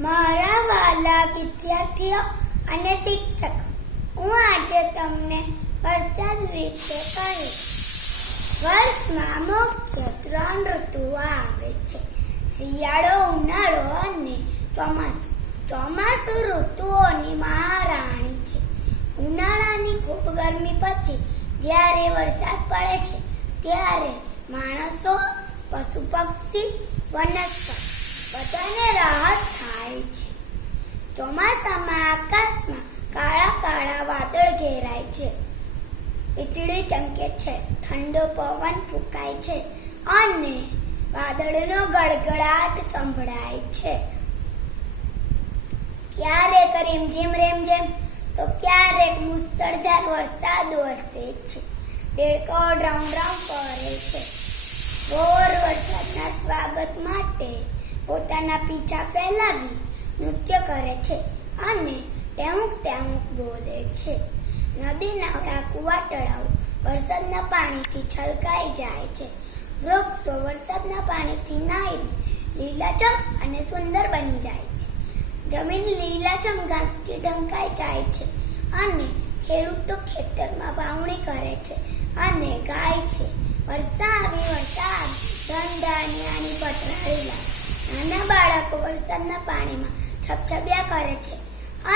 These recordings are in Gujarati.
મારા વાલા વિદ્યાર્થીઓ અને શિક્ષકો, હું આજે તમને વરસાદ વિશે કહીશ. વર્ષમાં મુખ્ય 3 ઋતુઓ આવે છે: શિયાળો, ઉનાળો અને ચોમાસું. ચોમાસું ઋતુઓની મહારાણી છે. ઉનાળાની ખૂબ ગરમી પછી જ્યારે વરસાદ પડે છે ત્યારે માણસો, પશુ પક્ષી, વનસ્પતિ બધાને રાહત થાય છે. ચોમાસામાં આકાશમાં કાળા કાળા વાદળ ઘેરાય છે, વીજળી ચમકે છે, ઠંડો પવન ફૂંકાય છે અને વાદળનો ગડગડાટ સંભળાય છે. ક્યારેક રીમઝીમ રીમઝીમ તો ક્યારેક મુશળધાર વરસાદ વરસે છે. દેડકો ડ્રાઉં ડ્રાઉં કરે છે. મોર વરસાદના સ્વાગત માટે પોતાના પીંછા ફેલાવી નૃત્ય કરે છે અને ટેહુક ટેહુક બોલે છે. નદી, નાળા, કુવા, તળાવ વરસાદના પાણીથી છલકાઈ જાય છે. વૃક્ષો વરસાદના પાણીથી નાહીને લીલાછમ અને સુંદર બની જાય છે. જમીન લીલાછમ ઘાસથી ઢંકાઈ જાય છે અને ખેડૂતો ખેતરમાં વાવણી કરે છે અને ગાય છે: વરસા આવી વરસાદ, ધન ધાન્યાની પથરાળી લાવ. નાના બાળકો વરસાદના પાણીમાં છબછબિયા કરે છે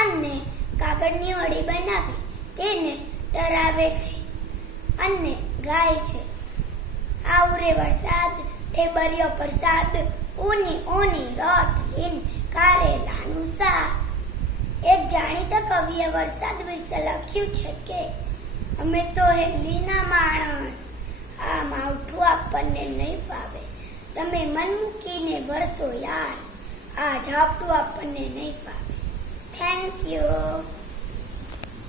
અને કાગળની હોડી બનાવી તેને તરાવે છે અને ગાય છે: આવરે વરસાદ, ઠેબરિયો પ્રસાદ, ઊની ઊની રોટલીન કારેલાનું શાક. એક જાણીતા કવિએ વરસાદ વિશે લખ્યું છે કે અમે તો હેલીના માણસ, આ માવઠું આપણને નહીં ફાવે. તમે મન મૂકીને વરસો યાર, આ ઝાપટું આપણને નહીં ફાવે. Thank you.